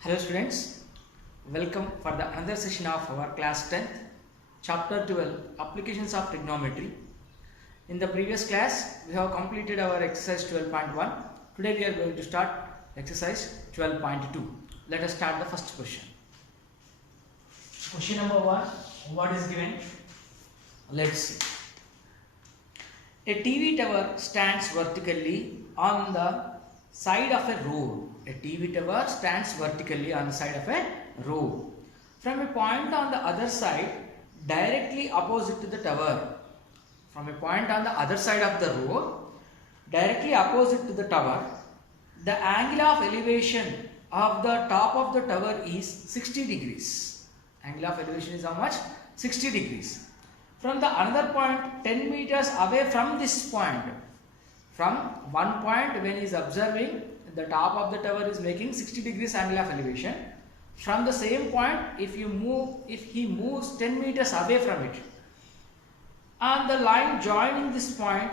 Hello students, welcome for the another session of our class 10th, chapter 12, applications of trigonometry. In the previous class, we have completed our exercise 12.1. Today we are going to start exercise 12.2. Let us start the first question. Question number 1, what is given? Let's see. A TV tower stands vertically on the side of a road. A TV tower stands vertically on the side of a road. From a point on the other side, directly opposite to the tower. From a point on the other side of the road, directly opposite to the tower, the angle of elevation of the top of the tower is 60 degrees. Angle of elevation is how much? 60 degrees. From the another point 10 meters away from this point, from one point when he is observing the top of the tower is making 60 degrees angle of elevation. From the same point, if he moves 10 meters away from it, and the line joining this point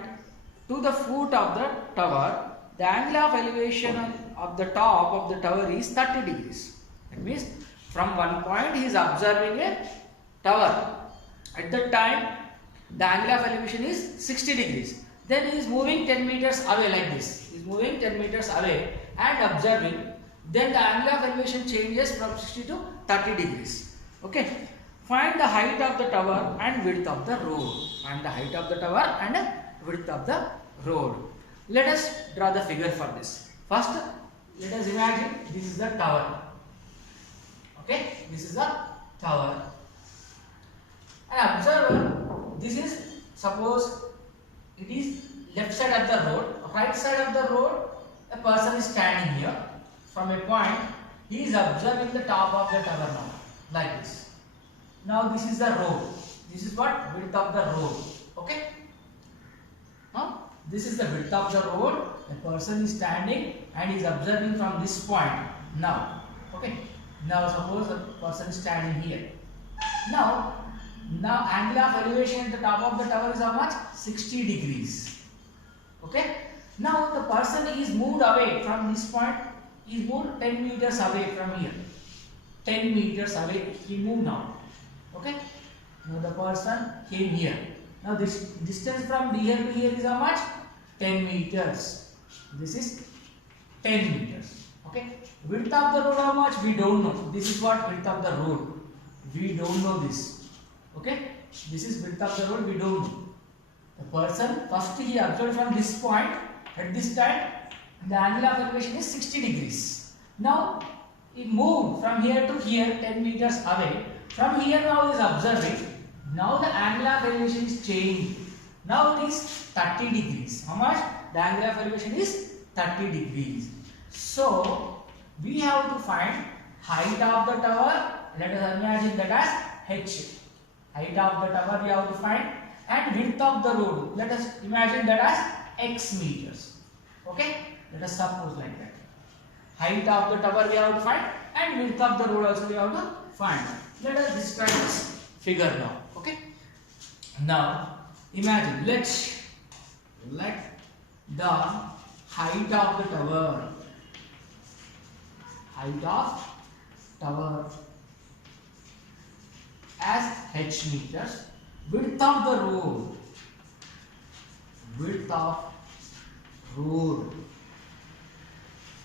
to the foot of the tower, the angle of elevation of the top of the tower is 30 degrees. That means from one point he is observing a tower. At that time, the angle of elevation is 60 degrees. Then he is moving 10 meters away like this. He is moving 10 meters away and observing. Then the angle of elevation changes from 60 to 30 degrees. Okay. Find the height of the tower and width of the road. Find the height of the tower and width of the road. Let us draw the figure for this. First, let us imagine this is the tower. Okay. This is the tower. And observe, this is, suppose it is left side of the road, right side of the road, a person is standing here. From a point, he is observing the top of the tower now, like this. Now this is the road. This is what? Width of the road. Okay? This is the width of the road. A person is standing and is observing from this point. Now, okay? Now suppose the person is standing here. Now angle of elevation at the top of the tower is how much? 60 degrees. Okay. Now the person is moved away from this point. He is moved 10 meters away from here. 10 meters away. He moved now. Okay. Now the person came here. Now this distance from here to here is how much? 10 meters. This is 10 meters. Okay. Width of the road how much? We don't know. This is what width of the road. We don't know this. Okay, this is width of the road, we don't know. The person, first he observed from this point, at this time, the angle of elevation is 60 degrees. Now, he moved from here to here, 10 meters away. From here now he is observing. Now the angle of elevation is changed. Now it is 30 degrees. How much? The angle of elevation is 30 degrees. So, we have to find height of the tower. Let us imagine that as H. Height of the tower we have to find, and width of the road. Let us imagine that as x meters. Okay? Let us suppose like that. Height of the tower we have to find, and width of the road also we have to find. Let us describe this figure now. Okay? Now, imagine, let the height of the tower, as h meters, width of the road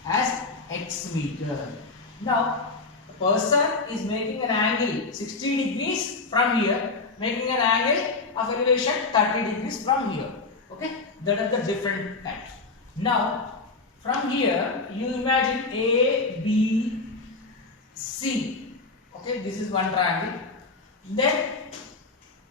as x meter. Now, the person is making an angle 60 degrees from here, making an angle of elevation 30 degrees from here. Okay, that are the different types. Now, from here you imagine A, B, C. Okay, this is one triangle. Then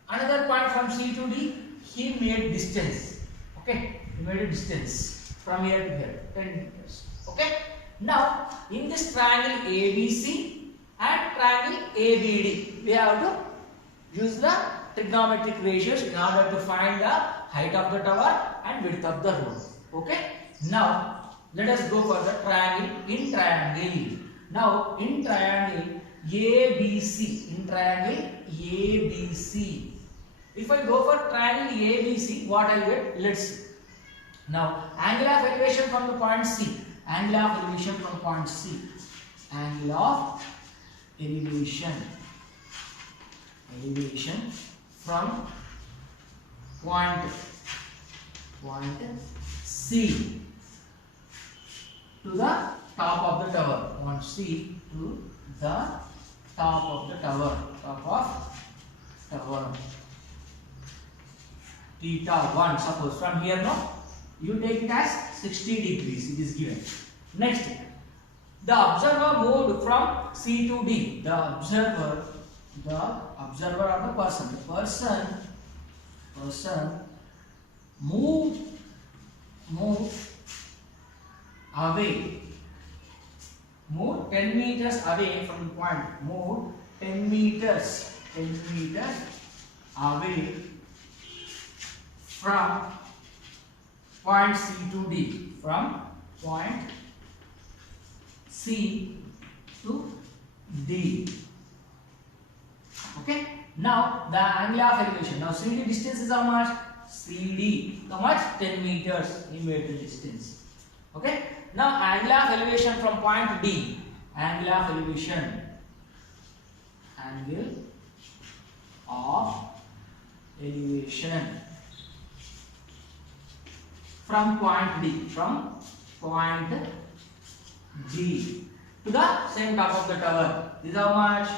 another point from C to D, he made distance. Okay, he made a distance from here to here, 10 meters. Okay. Now in this triangle ABC and triangle ABD, we have to use the trigonometric ratios in order to find the height of the tower and width of the road. Okay. Now let us go for the triangle. In triangle, now in triangle ABC, if I go for triangle ABC, what I get? Let's see. Now, angle of elevation from the point C. Angle of elevation from point C. angle of elevation from point C to the top of the tower. Point C to the top of the tower. Theta 1. Suppose from here, no, you take it as 60 degrees. It is given. Next, the observer moved from C to D. The observer or the person moved away, moved 10 meters away from the point, moved 10 meters away from point C to D, from point C to D. Okay, now the angle of elevation. Now CD distance is how much? CD, how much? 10 meters in meter distance. Okay, now angle of elevation from point D. Angle of elevation from point D, to the same top of the tower. This is how much?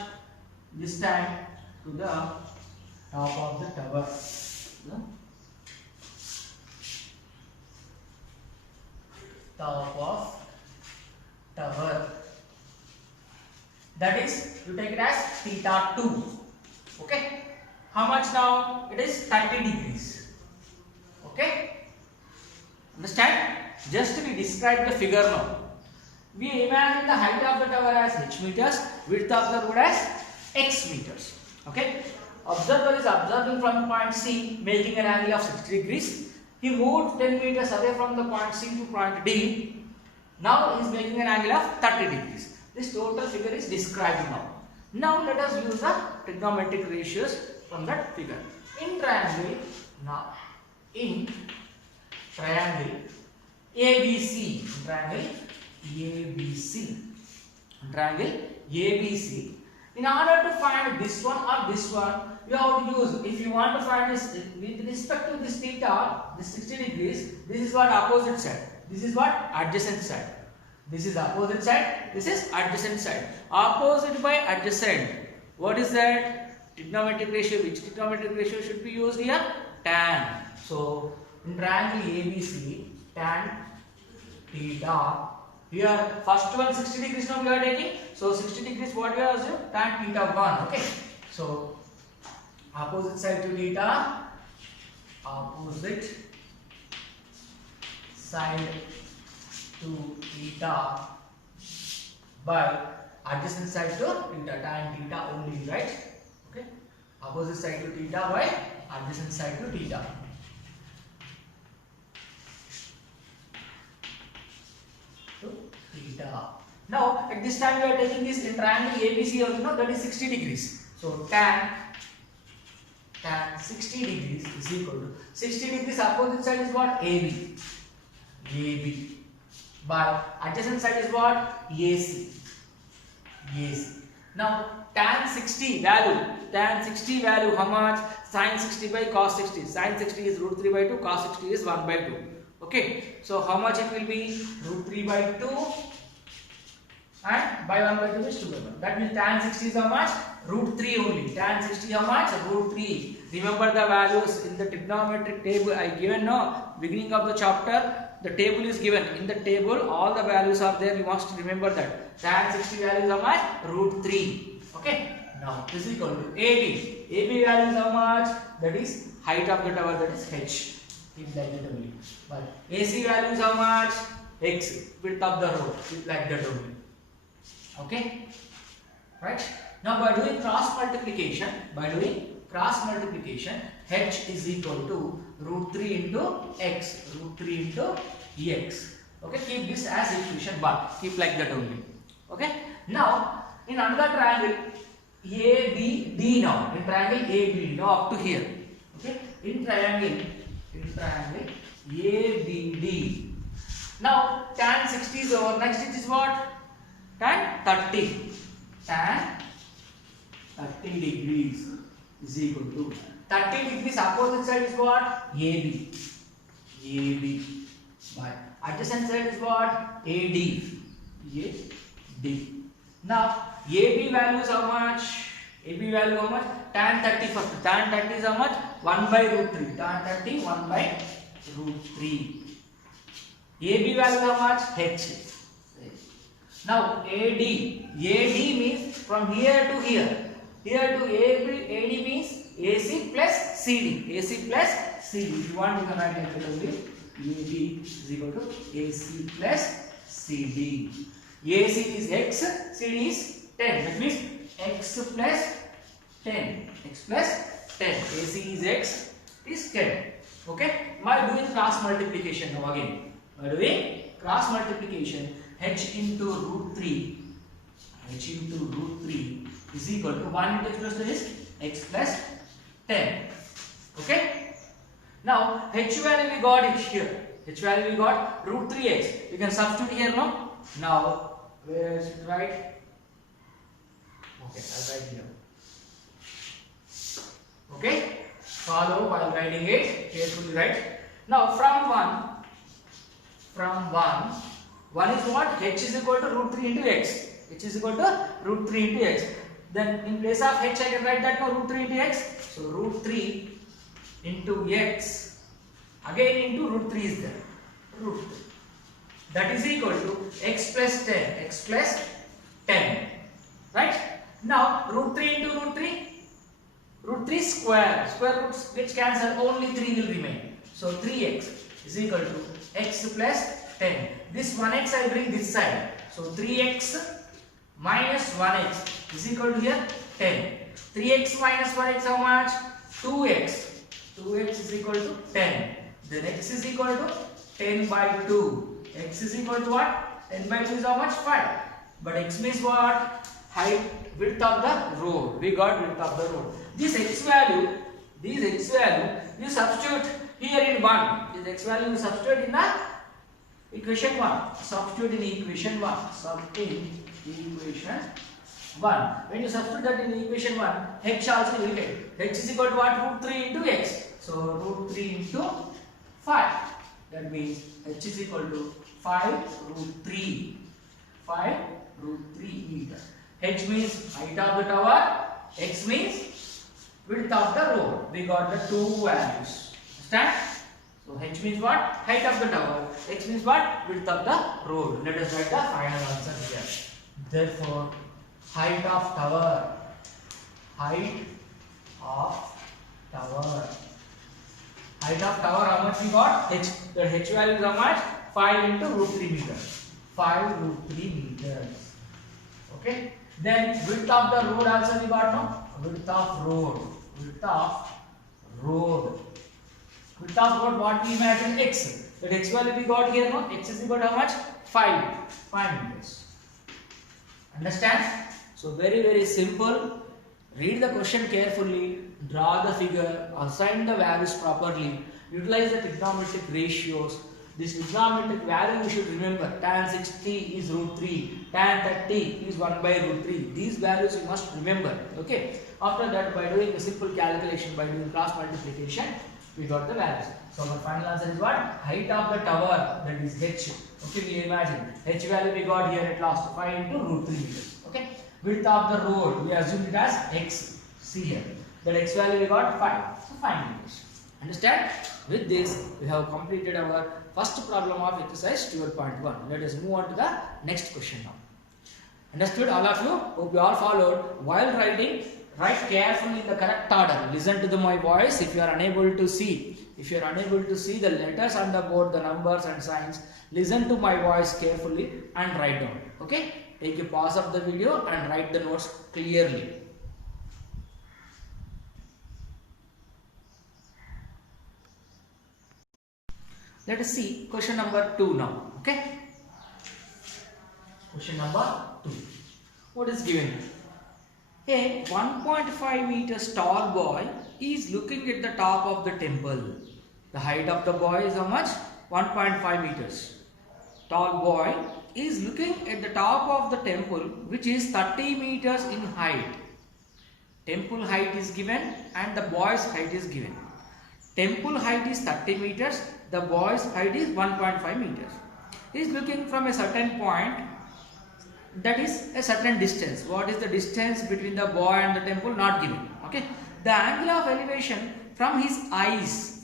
This time to the top of the tower. That is, you take it as theta 2. Okay, how much now? It is 30 degrees. Okay, understand? Just we describe the figure now. We imagine the height of the tower as h meters, width of the road as x meters. Okay, observer is observing from point C, making an angle of 60 degrees. He moved 10 meters away from the point C to point D. Now he is making an angle of 30 degrees. This total figure is described now. Now let us use the trigonometric ratios from that figure. In triangle ABC, in order to find this one or this one, you have to use, if you want to find this with respect to this theta, this 60 degrees, this is what opposite side, this is what adjacent side. This is opposite side, this is adjacent side. Opposite by adjacent. What is that? Trigonometric ratio. Which trigonometric ratio should be used here? Tan. So, in triangle ABC, tan theta. Here, first one 60 degrees now we are taking. So, 60 degrees what we are assuming? Tan theta 1. Okay. So, opposite side to theta. Opposite side to theta by adjacent side to theta, tan theta only, right? Okay, opposite side to theta by adjacent side to theta. Now at this time we are taking this in triangle ABC also, no, that is 60 degrees. So tan 60 degrees is equal to 60 degrees opposite side is what? AB by adjacent side is what? AC. Now tan 60 value how much? Sin 60 by cos 60. Sin 60 is root 3 by 2, cos 60 is 1 by 2. Okay, so how much it will be? Root 3 by 2 and by 1 by 2 is 2 by 1. That means tan 60 is how much? Root 3 only. Tan 60 how much? Root 3. Remember the values in the trigonometric table I given now, beginning of the chapter. The table is given. In the table, all the values are there. You must remember that. Tan 60 value is how much? Root 3. Okay. Now, this is equal to AB. AB value is how much? That is height of the tower. That is h. Keep like that only. But AC value is how much? X. Width of the road. Keep like that only. Okay. Right. Now, by doing cross multiplication, h is equal to root 3 into x, ex. Okay, keep this as equation 1. Keep like that only. Okay. Now, in another triangle ABD now, in triangle ABD now up to here. Okay, in triangle ABD. Now, tan 60 is over. Next it is what? Tan 30. 30. Tan 30 degrees is equal to 30 degrees opposite side is what? AB. AB. By adjacent side is what? AD. AD. Now AB value is how much? AB value how much? Tan 30 first. Tan 30 is how much? 1 by root 3. Tan 30 1 by root 3. AB value is how much? H. Now AD. AD means from here to here. Here to AD means AC plus CD. AC plus CD. If you want, you can write like that only. AB is equal to AC plus CD. AC is X, CD is 10. That means X plus 10. X plus 10. AC is X, is 10. Okay? We are doing cross multiplication now again. We are doing cross multiplication. H into root 3. H into root 3 is equal to 1 into X plus 10 is X plus 10. Okay? Now H value we got it here. H value we got root 3x. You can substitute here now. Now where is it right? Okay, I'll write here. Okay? Follow while writing it. Carefully write. Now from 1 is what? H is equal to root 3 into x. H is equal to root 3 into x. Then in place of h I can write that now root 3 into x. So root 3 into x again into root 3 is there. Root 3. That is equal to x plus 10. X plus 10. Right? Now root 3 into root 3. Root 3 square. Square roots which cancel, only 3 will remain. So 3x is equal to x plus 10. This 1x I bring this side. So 3x minus 1x is equal to here 10. 3x minus 1x how much? 2x. 2x is equal to 10. Then x is equal to 10 by 2. X is equal to what? 10 by 2 is how much? 5. But x means what? Height, width of the road. We got width of the road. This x value, you substitute here in 1. This x value you substitute in the equation 1. Substitute in equation 1. When you substitute that in equation 1, h also will get. H is equal to what? Root 3 into x. So root 3 into 5. That means h is equal to 5 root 3. 5 root 3 meter. H means height of the tower. X means width of the road. We got the two values. Understand? So h means what? Height of the tower. X means what? Width of the road. Let us write the final answer here. Therefore, height of tower. Height of tower. Height of tower, how much we got? H. The h value is how much? 5 into root 3 meters. 5 root 3 meters. Okay. Then width of the road also we got now. Width of road. Width of road. Width of road, what we imagine? X. That x value we got here now. X is equal to how much? 5 meters. Understand? So very simple. Read the question carefully. Draw the figure. Assign the values properly. Utilize the trigonometric ratios. This trigonometric value you should remember. Tan 60 is root 3. Tan 30 is 1 by root 3. These values you must remember. Okay. After that, by doing a simple calculation, by doing cross multiplication, we got the values. So our final answer is what? Height of the tower, that is h. Okay, we imagine h value we got here at last 5 into root 3 meters. Okay. Width of the road, we assume it as x. See here. That x value we got 5. So 5 meters. Understand? With this, we have completed our first problem of exercise 12.1. Let us move on to the next question now. Understood, all of you? Hope you all followed. While writing, write carefully in the correct order. Listen to my voice. If you are unable to see the letters on the board, the numbers and signs, listen to my voice carefully and write down. Okay? Take a pause of the video and write the notes clearly. Let us see question number 2 now. Okay? Question number 2. What is given? A 1.5 meters tall boy is looking at the top of the temple. The height of the boy is how much? 1.5 meters. Tall boy he is looking at the top of the temple, which is 30 meters in height. Temple height is given and the boy's height is given. Temple height is 30 meters, the boy's height is 1.5 meters. He is looking from a certain point, that is a certain distance. What is the distance between the boy and the temple? Not given. Okay. The angle of elevation from his eyes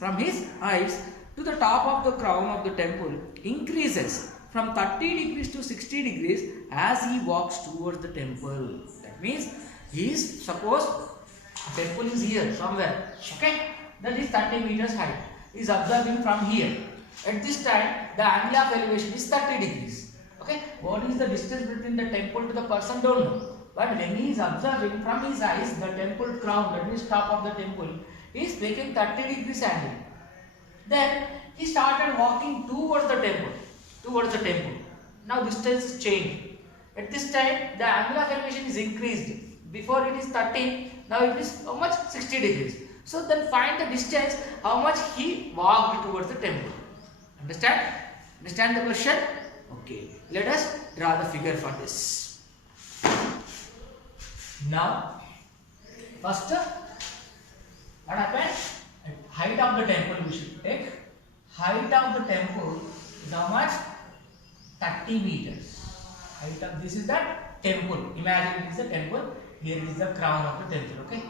to the top of the crown of the temple increases from 30 degrees to 60 degrees as he walks towards the temple. That means he is, suppose temple is here somewhere, okay, that is 30 meters height. He is observing from here. At this time the angle of elevation is 30 degrees. Okay, what is the distance between the temple to the person? Don't know. But when he is observing from his eyes the temple crown, that means top of the temple, he is taking 30 degrees angle. Then he started walking towards the temple. Now distance changed. At this time the angle of elevation is increased. Before it is 30, now it is how much? 60 degrees. So then find the distance how much he walked towards the temple. Understand? Understand the question? Okay. Let us draw the figure for this. Now, first, what happened? At height of the temple we should take. Height of the temple is how much? 30 meters. Height of this is the temple. Imagine it is the temple. Here is the crown of the temple. Okay.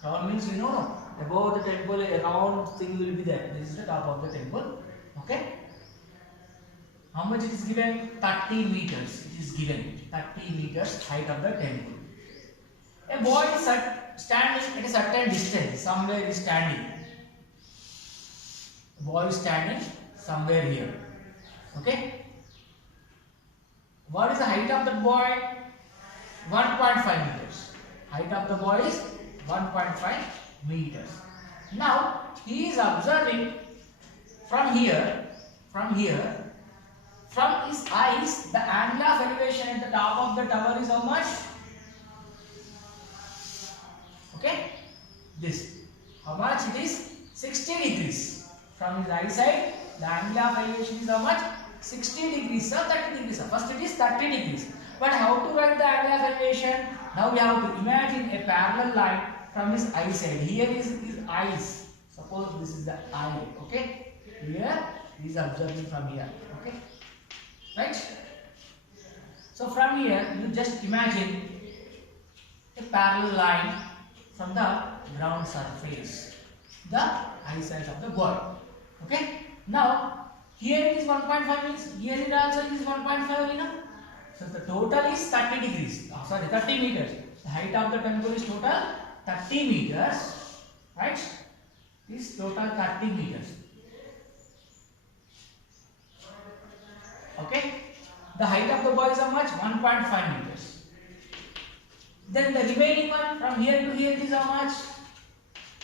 Crown means you know above the temple a round thing will be there. This is the top of the temple. Okay. How much it is given? 30 meters. It is given 30 meters height of the temple. A boy is standing at a certain distance. Somewhere is standing. A boy is standing somewhere here. Okay. What is the height of the boy? 1.5 meters. Height of the boy is 1.5 meters. Now he is observing from here. From his eyes, the angle of elevation at the top of the tower is how much? Okay, this. How much it is? 60 degrees. From his eyesight, the angle of elevation is how much? 60 degrees or 30 degrees. First it is 30 degrees. But how to write the angle of elevation? Now we have to imagine a parallel line from his eyesight. Here is his eyes. Suppose this is the eye. Okay, here he is observing from here. Okay. Right? So from here you just imagine a parallel line from the ground surface, the eyesight of the boy. Okay? Now here it is 1.5 means here it also is 1.5 you know. So the total is 30 degrees. 30 meters. The height of the temple is total 30 meters. Right? This total 30 meters. Okay, the height of the boy is how much? 1.5 meters. Then the remaining one from here to here is how much?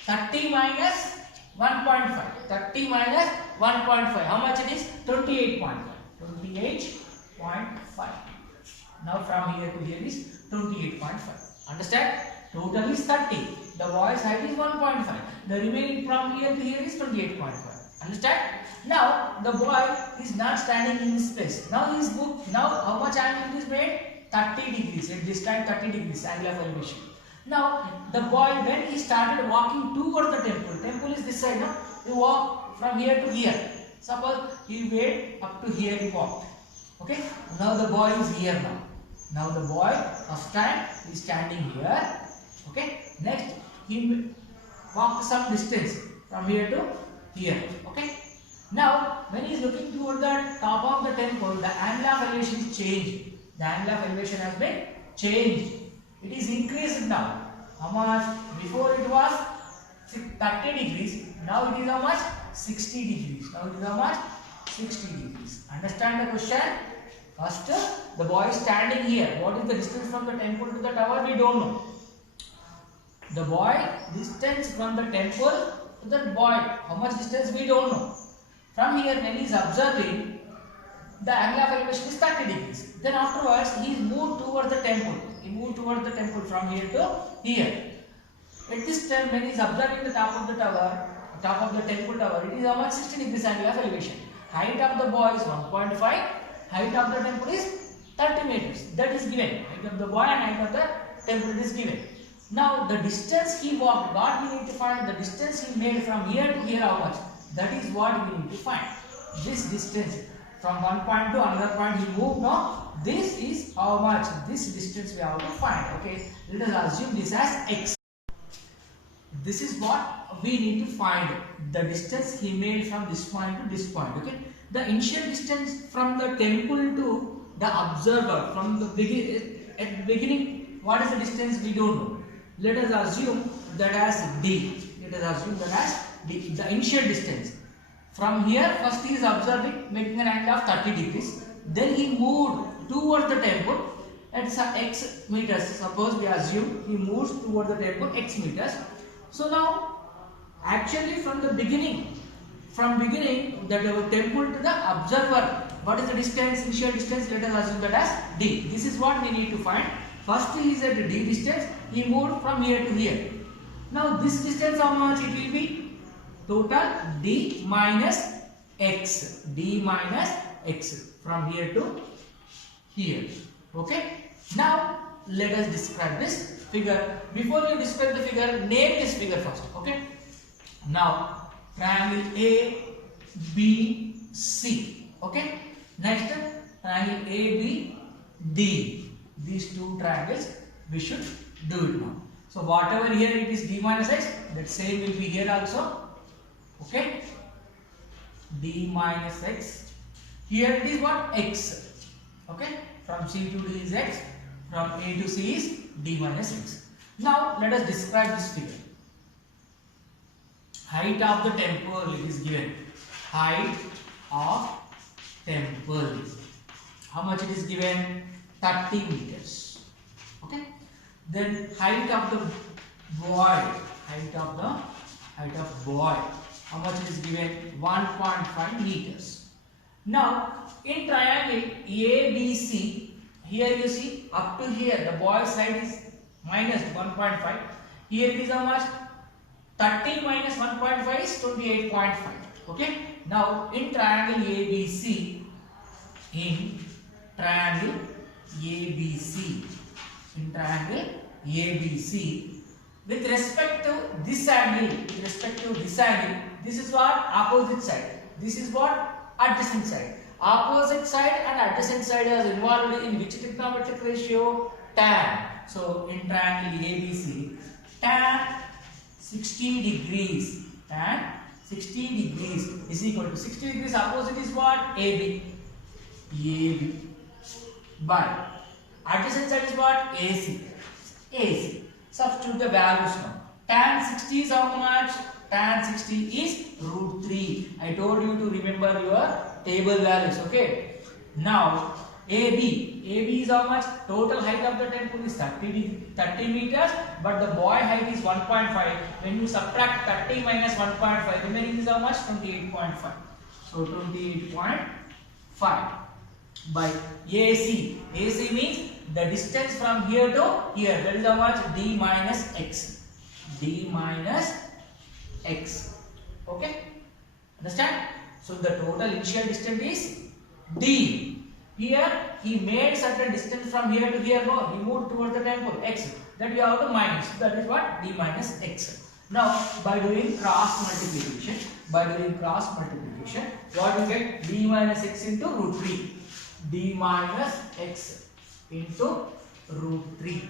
30 minus 1.5. 30 minus 1.5. How much it is? 28.5. 28.5. Now from here to here is 28.5. Understand? Total is 30. The boy's height is 1.5. The remaining from here to here is 28.5. Understand? Now the boy is not standing in this place. Now his book. Now how much angle is made? 30 degrees. At this time 30 degrees angle of elevation. Now the boy, when he started walking towards the temple. Temple is this side. No? He walked from here to here. Suppose he went up to here. He walked. Okay. Now the boy is here now. Now the boy first time is standing here. Okay. Next he walked some distance from here to here. Okay. Now, when he is looking toward the top of the temple, the angle of elevation is changed. The angle of elevation has been changed. It is increased now. How much? Before it was 30 degrees. Now it is how much? 60 degrees. Now it is how much? 60 degrees. Understand the question? First, the boy is standing here. What is the distance from the temple to the tower? We don't know. The boy, distance from the temple to the boy. How much distance? We don't know. From here, when he is observing, the angle of elevation is 30 degrees. Then afterwards, he moved towards the temple. He moved towards the temple from here to here. At this time, when he is observing the top of the tower, top of the temple tower, it is about 60 degrees angle of elevation. Height of the boy is 1.5. height of the temple is 30 meters. That is given. Height of the boy and height of the temple is given. Now the distance he walked, what we need to find? The distance he made from here to here, how much? That is what we need to find. This distance from one point to another point he moved. Now this is how much? This distance we have to find. Okay, let us assume this as x. This is what we need to find, the distance he made from this point to this point. Okay, the initial distance from the temple to the observer from the at the beginning, what is the distance we don't know. Let us assume that as d. Let us assume that as d, the initial distance. From here, first he is observing, making an angle of 30 degrees. Then he moved towards the temple at x meters. Suppose we assume he moves towards the temple x meters. So now, actually from the beginning, the temple to the observer, what is the distance, initial distance? Let us assume that as d. This is what we need to find. First he is at d distance, he moved from here to here. Now this distance how much it will be? Total d minus x. D minus x from here to here. Okay. Now let us describe this figure. Before you describe the figure, name this figure first. Okay. Now triangle A B C. Okay. Next triangle A B D. These two triangles we should do it now. So whatever here it is d minus x, that same will be here also. Okay. D minus x. Here it is what? X. Okay. From C to D is x. From A to C is d minus x. Now let us describe this figure. Height of the temple is given. Height of temple. How much it is given? 30 meters. Okay. Then height of the boy. Height of boy. How much it is given? 1.5 meters. Now in triangle ABC, here you see up to here the boy side is minus 1.5. Here it is how much? 30 minus 1.5 is 28.5. Okay. Now in triangle ABC, with respect to this angle, this is what? Opposite side. This is what? Adjacent side. Opposite side and adjacent side is involved in which trigonometric ratio? Tan. So in triangle ABC, tan 60 degrees. Tan 60 degrees is equal to 60 degrees. Opposite is what? AB. By adjacent side is what? AC. Substitute the values now. Tan 60 is how much? Tan 60 is root 3. I told you to remember your table values. Okay. Now AB is how much? Total height of the temple is 30 meters, but the boy height is 1.5. When you subtract 30 minus 1.5, remaining is how much? 28.5. So 28.5 by AC. AC means the distance from here to here. That is how much? D minus x. Okay. Understand? So the total initial distance is D. Here he made certain distance from here to here. No, he moved towards the temple x. That you have to minus. That is what? D minus x. Now by doing cross multiplication, what you get? D minus x into root 3. D minus x into root 3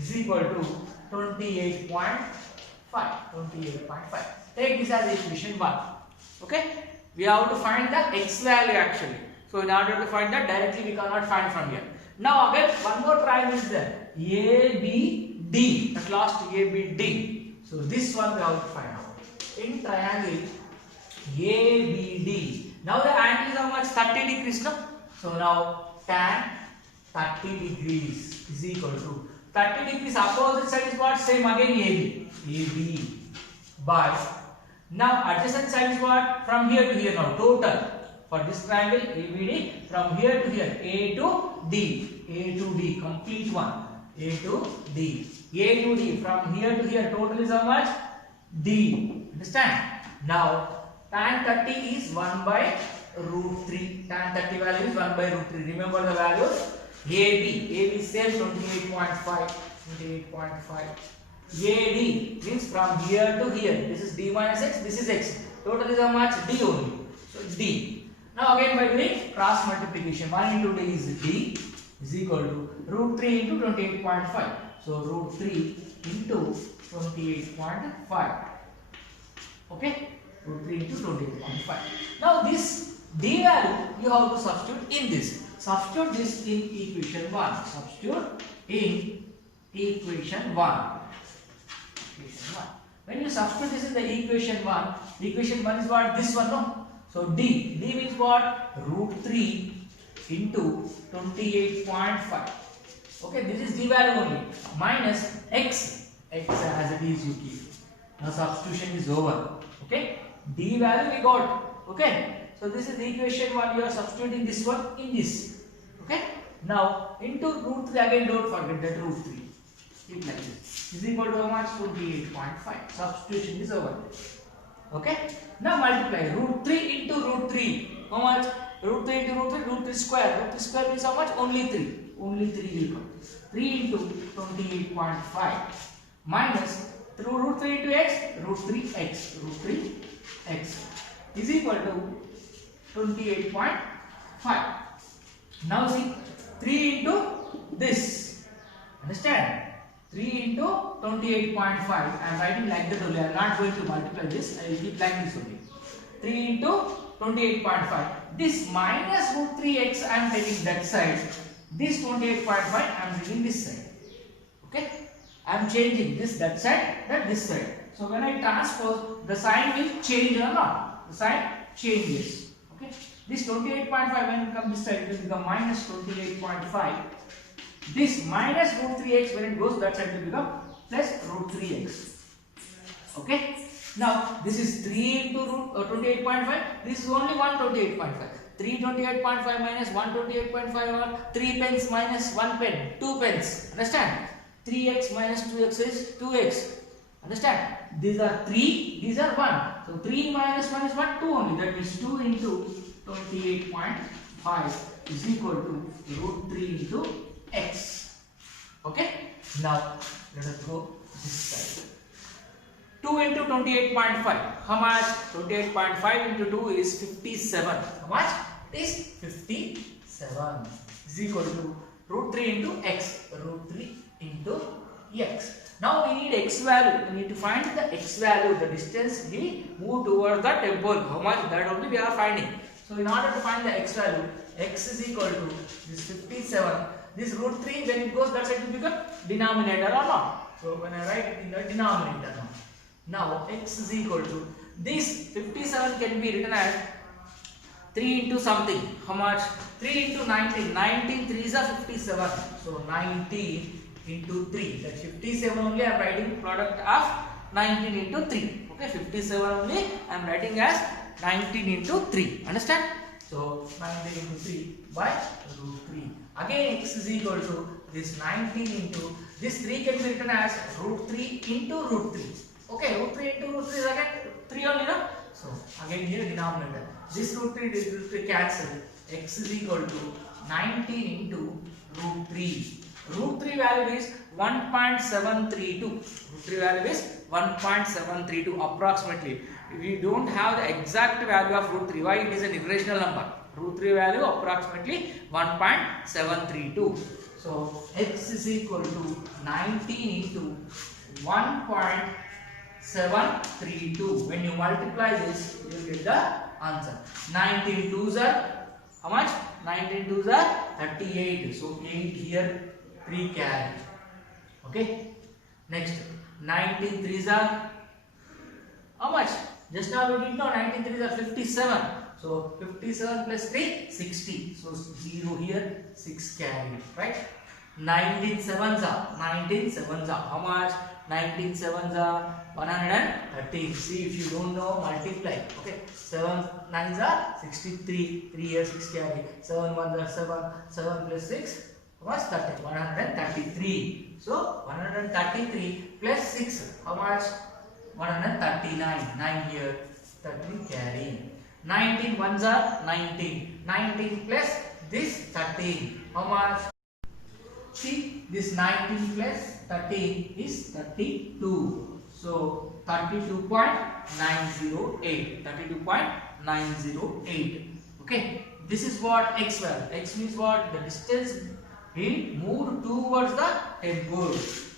is equal to 28.5. Take this as equation 1. Okay. We have to find the x value actually. So in order to find that, directly we cannot find from here. Now again one more triangle is there. ABD. At last ABD. So this one we have to find out. In triangle ABD. Now the angle is how much? 30 degrees. No? So now tan 30 degrees is equal to 30 degrees. Opposite side is what? Same again AB. But now adjacent side is what? From here to here now. Total. For this triangle ABD, from here to here, A to D, complete one, A to D, from here to here, total is how much? D. Understand? Now tan 30 is 1 by root 3. Tan 30 value is 1 by root 3. Remember the values. AB is same 28.5. 28.5. AD means from here to here. This is D minus X. This is X. Total is how much? D only. So D. Now again by doing cross multiplication. 1 into D is D is equal to root 3 into 28.5. So root 3 into 28.5. Okay? Root 3 into 28.5. Now this D value you have to substitute in this. Substitute this in equation 1. Substitute in equation 1. When you substitute this in the equation 1 is what? This one, no? So D means what? Root 3 into 28.5. Okay, this is D value only. Minus X as it is you keep. Now substitution is over. Okay, D value we got. Okay, so this is the equation 1. You are substituting this one in this. Okay, now into root 3 again. Don't forget that root 3. Keep like this. Is equal to how much? 28.5. Substitution is over. Okay, now multiply root 3 into root 3. How much? Root 3 into root 3. Root 3 square. Root 3 square means how much? Only 3. Only 3 will come. 3 into 28.5 minus through root 3 into x, root 3x. Root 3x is equal to 28.5. Now see, 3 into this. Understand? 3 into 28.5. I am writing like that only. I am not going to multiply this. I will keep like this only. 3 into 28.5. This minus root 3x I am taking that side. This 28.5 I am taking this side. Okay? I am changing this that side, this side. So when I transpose, the sign will change or not? The sign changes. Okay? This 28.5 when it comes this side, it will become minus 28.5. This minus root 3x when it goes that side will become plus root 3x. Okay? Now this is 3 into root 28.5. This is only 128.5. 328.5 minus 128.5 or 3 pence minus 1 pen, 2 pence. Understand? 3x minus 2x is 2x. Understand? These are 3, these are 1. So 3 minus 1 is what? 2 only. That means 2 into 28.5 is equal to root 3 into x. Okay? Now let us go this side. 2 into 28.5. How much? 28.5 into 2 is 57. How much? It is 57 is equal to root 3 into x. Root 3 into x. Now we need x value. We need to find the x value, the distance we move towards the temple. How much? That only we are finding. So in order to find the x value, x is equal to this 57. This root 3 when it goes that side will become denominator or not. So when I write it in the denominator now x is equal to this 57 can be written as 3 into something. How much? 3 into 19. 19 3s are 57. So 19 into 3. That 57 only I am writing product of 19 into 3. Okay, 57 only I am writing as 19 into 3. Understand? So 19 into 3 by root 3. Again x is equal to this 19 into this 3 can be written as root 3 into root 3. Okay, root 3 into root 3 is again 3 only, no? So again here denominator. This root 3 this root 3 cancel. X is equal to 19 into root 3. Root 3 value is 1.732. Root 3 value is 1.732 approximately. We don't have the exact value of root 3. Why? It is an irrational number. Root 3 value approximately 1.732. So x is equal to 19 into 1.732. When you multiply this, you will get the answer. 19 2s are how much? 19 2s are 38. So 8 here, 3 carry. Okay. Next, 19 3s are how much? Just now we did know 19 3s are 57. So 57 plus 3, 60. So 0 here, 6 carry. Right? 19 7s are how much? 19 7s are 113. See, if you don't know, multiply. Okay, 7 9s are 63. 3 here 6 carry. 7 1s are 7. 7 plus 6 was 30. 133. So 133 plus 6. How much? 139. 9 here. 30 carry. 19 ones are 19. 19 plus this 13. How much? See, this 19 plus 13 is 32. So 32.908. 32.908. Okay. This is what x value. X means what? The distance he moved towards the temple.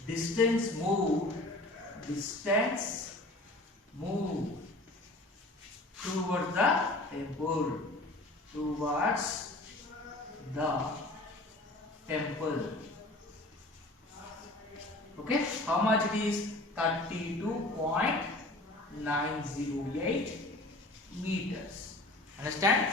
Distance moved. Distance moved towards the temple. Towards the temple. Okay, how much it is? 32.908 meters. Understand?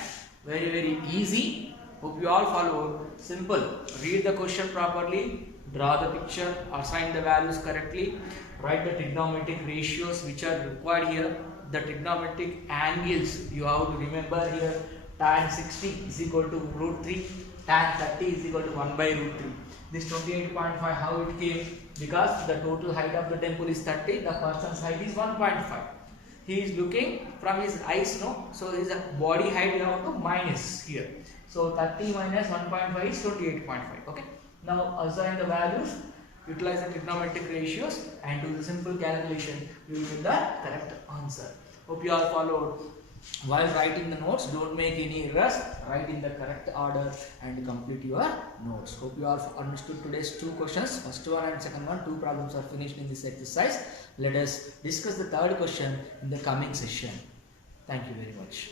Very easy. Hope you all follow. Simple. Read the question properly, draw the picture, assign the values correctly, write the trigonometric ratios which are required here, the trigonometric angles you have to remember here. Tan 60 is equal to root 3, tan 30 is equal to 1 by root 3. This 28.5, how it came? Because the total height of the temple is 30, the person's height is 1.5. He is looking from his eyes, no? So his body height you have to minus here. So 30 minus 1.5 is 28.5. Okay. Now assign the values, utilize the trigonometric ratios, and do the simple calculation. You will get the correct answer. Hope you all followed. While writing the notes, don't make any errors. Write in the correct order and complete your notes. Hope you all understood today's two questions. First one and second one, two problems are finished in this exercise. Let us discuss the third question in the coming session. Thank you very much.